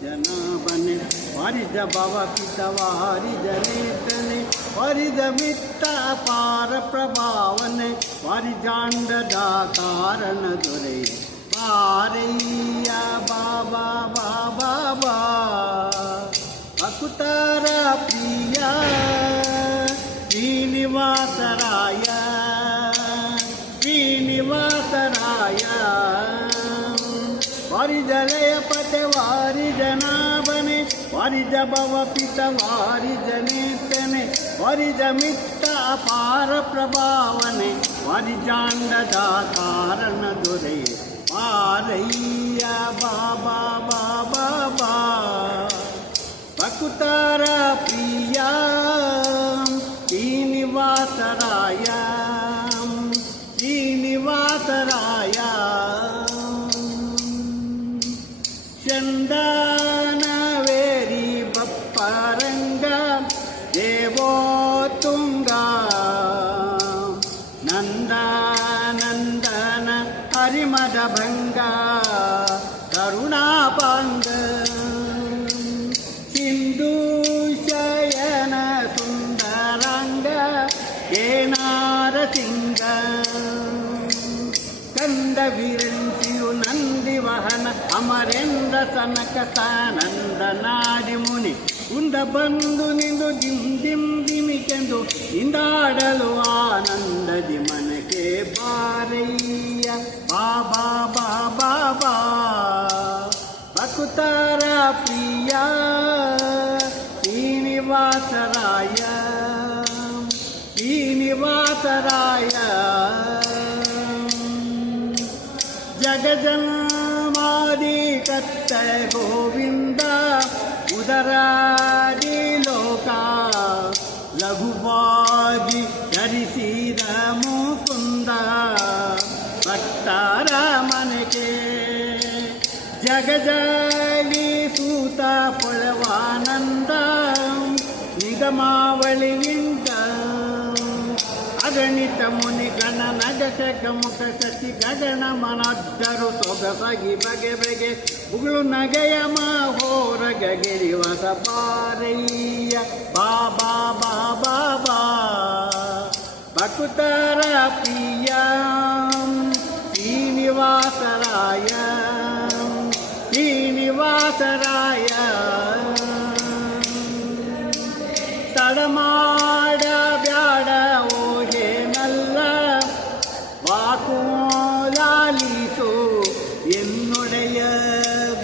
जनाबने वारिज भव पित वारिज नेतने वारिज मित्त अपार प्रभावने वारिजांडद कारण दुरे पारय्य बाबा बाबा बा भकुतर प्रिय श्रीनिवासराय श्रीनिवासराय वारिजलय पते वारिजनाबने वारिज भव पित वारिजनेतने वारिज मित्त अपार प्रभावने वारिजांडद कारण दुरे पारय्य बाबा बाबा बा भकुतर प्रिय श्रीनिवासराय श्रीनिवासराय चंदनवेरी बप्परंग देवोतुंग नंदनंदन हरिमदभंग करुणापांग सिंधुशयन सुंदरांग केनारसिंग कंदविरंतिरु नंदिवहन अमरेंद्र सनक सानंद नाಡಿ ಮುನಿ ಉಂದ ಬಂದು ನಿಂದು ದಿಮ್ ದಿಮ್ ದಿಮಿಕೆಂದು ಇಂದಾಡಲು ಆನಂದದಿ ಮನಕ್ಕೆ ಬಾರಯ್ಯ ಬಾಬಾ ಬಾಬಾ ಬಾ ಭಕುತರ ಪ್ರಿಯ ಶ್ರೀನಿವಾಸರಾಯ ಶ್ರೀನಿವಾಸರಾಯ ಜಗಜನ್ಮಾದಿ ಕತ್ತ ಗೋವಿಂದ ಉದರಾದಿ ಲೋಕ ಲಘುವಾಗಿ ಧರಿಸಿದ ಮುಕುಂದ ಭಕ್ತರ ಮನೆಗೆ ಜಗಜಾಲಿ ಸೂತ ಪೊಳವಾನಂದ ನಿಗಮಾವಳಿಯಿಂದ ಅಗಣಿತ ಮುನಿ ಗಣ ನಗಶಕ ಮುಖ ಶಶಿ ಗಗನ ಮನದ್ದರು ಸೊಗಸಾಗಿ ಬಗೆ ಬಗೆ ಉಗುಳು ನಗೆಯ ಮಾಹೋರ ಗಗಿರಿವಸ ಪಾರಯ್ಯ ಬಾಬಾ ಬಾಬಾ ಬಾ ಭಕುತರ ಪ್ರಿಯ ಶ್ರೀನಿವಾಸರಾಯ ಶ್ರೀನಿವಾಸರಾಯ ತಡಮಾಡ ಬ್ಯಾಡ ಓಹೇನಲ್ಲ ವಾಕುಲಾಲಿಸು ಎನ್ನುಡೆಯ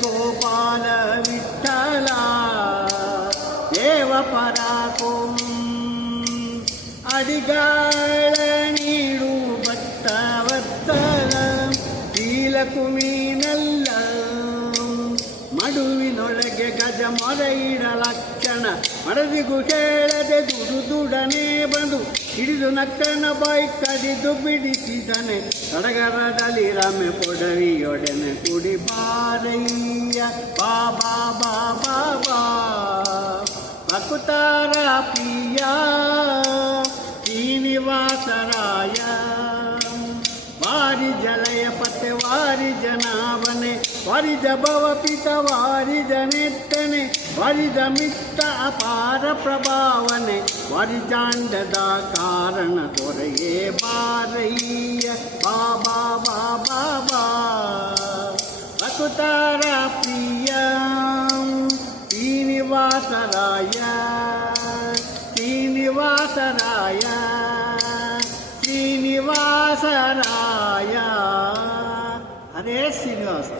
ಗೋಪಾಲ ವಿಠಲ ದೇವ ಪರಾಕೋಂ ಅಡಿಗಾಳ ನೀಡು ಭಕ್ತವತ್ಸಲ ಶೀಲಕುಮೀನಲ್ಲ ಮಡುವಿನೊಳಗೆ ಗಜ ಮೊರೆಯಿಡ ಲಕ್ಷಣ ಮಡದಿಗೂ ಕೇಳದೆ ದುಡನೆ ಬಂದು ಹಿಡಿದು ನಕ್ಕನ ಬಾಯಿ ಕಡಿದು ಬಿಡಿಸಿದನೆ ಸಡಗರದಲ್ಲಿ ರಮೆ ಪೊಡವಿಯೊಡನೆ ಕುಡಿ ಬಾರಯ್ಯ ಬಾಬಾ ಬಾಬಾ ಬಾ ಭಕುತರ ಪ್ರಿಯ ಶ್ರೀನಿವಾಸರಾಯ ವಾರಿಜಲಯ ಪತೆ ವಾರಿಜನಾವನೆ ವಾರಿಜ ಭವ ಪಿತ ವಾರಿಜನೆತ್ತನೆ ವಾರಿಜ ಮಿತ್ತ ಅಪಾರ ಪ್ರಭಾವನೆ ವಾರಿಜಾಂಡದ ಕಾರಣ ತೊರೆಯೇ ಬಾರಯ್ಯ ಬಾಬಾ ಬಾಬಾ ಬಾ ಭಕುತರ ಪ್ರಿಯ ಶ್ರೀನಿವಾಸರಾಯ ಶ್ರೀನಿವಾಸರಾಯ ಶ್ರೀನಿವಾಸರಾಯ ಹರೇ ಶ್ರೀನಿವಾಸ.